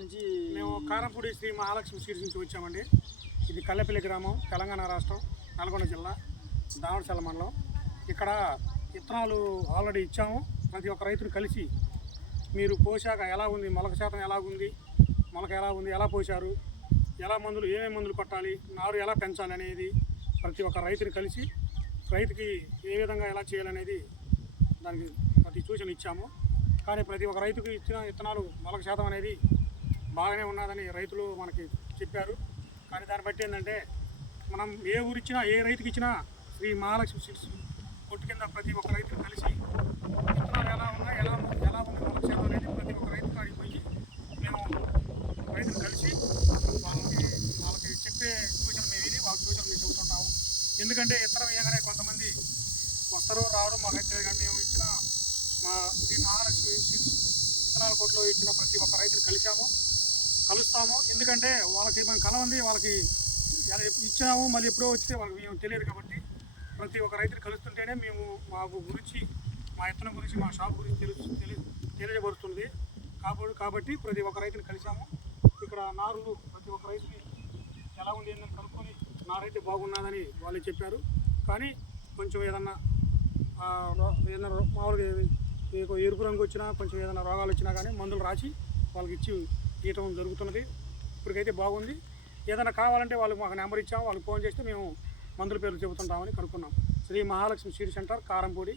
నుంచి మేము కారంపూడి శ్రీ మహాలక్ష్మి సీడ్స్ నుంచి వచ్చామండి. ఇది కల్లెపల్లి గ్రామం, తెలంగాణ రాష్ట్రం, నల్గొండ జిల్లా, దావడచల్ల మండలం. ఇక్కడ విత్తనాలు ఆల్రెడీ ఇచ్చాము. ప్రతి ఒక్క రైతును కలిసి మీరు పోశాక ఎలా ఉంది, మొలక శాతం ఎలా ఉంది, మొలక ఎలా ఉంది, ఎలా పోశారు, ఎలా మందులు, ఏమేమి మందులు కొట్టాలి, నారు ఎలా పెంచాలి అనేది ప్రతి ఒక్క రైతుని కలిసి రైతుకి ఏ విధంగా ఎలా చేయాలనేది దానికి ప్రతి సూచన ఇచ్చాము. కానీ ప్రతి ఒక్క రైతుకి ఇచ్చిన విత్తనాలు మొలక శాతం అనేది బాగానే ఉన్నదని రైతులు మనకి చెప్పారు. కానీ దాన్ని బట్టి ఏంటంటే మనం ఏ ఊరు ఇచ్చినా, ఏ రైతుకి ఇచ్చినా శ్రీ మహాలక్ష్మి సీడ్స్ కొట్టు కింద ప్రతి ఒక్క రైతులు కలిసి విత్తనాలు ఎలా ఉన్నాయి, ఎలా ఉంది మొలక శాతం అనేది ప్రతి ఒక్క రైతు కాడికి పోయి మేము రైతులు కలిసి వాళ్ళకి చెప్పే సూచన మేము విని వాళ్ళ సూచనలు మేము చెబుతుంటాము. ఎందుకంటే ఇతర వేయగానే కొంతమంది వస్తారు రావడం మాకైతే, కానీ మేము ఇచ్చిన మా శ్రీ మహాలక్ష్మి సీడ్స్ విత్తనాల కొట్లో ఇచ్చిన ప్రతి ఒక్క రైతులు కలుస్తాము. ఎందుకంటే వాళ్ళకి మేము కలవంది, వాళ్ళకి ఇచ్చినాము, మళ్ళీ ఎప్పుడో వస్తే వాళ్ళకి మేము తెలియదు. కాబట్టి ప్రతి ఒక్క రైతులు కలుస్తుంటేనే మేము మా గురించి, మా విత్తనం గురించి, మా షాప్ గురించి తెలియజేయబడుతుంది. కాబట్టి ప్రతి ఒక్క రైతుని కలిసాము. ఇక్కడ నారులు ప్రతి ఒక్క రైతుని ఎలా ఉంది ఏందని కనుక్కొని నారైతే బాగున్నదని వాళ్ళు చెప్పారు. కానీ కొంచెం ఏదన్నా మామూలుగా ఎరుపు రంగు వచ్చినా, కొంచెం ఏదైనా రోగాలు వచ్చినా కానీ మందులు రాసి వాళ్ళకి ఇచ్చి ఇవ్వటం జరుగుతున్నది. ఇప్పటికైతే బాగుంది. ఏదైనా కావాలంటే వాళ్ళు మాకు నెంబర్ ఇచ్చాము, వాళ్ళకి ఫోన్ చేస్తే మేము మందుల పేర్లు చెబుతుంటామని కనుక్కున్నాం. Shri Mahalakshmi seed centre, Karampudi.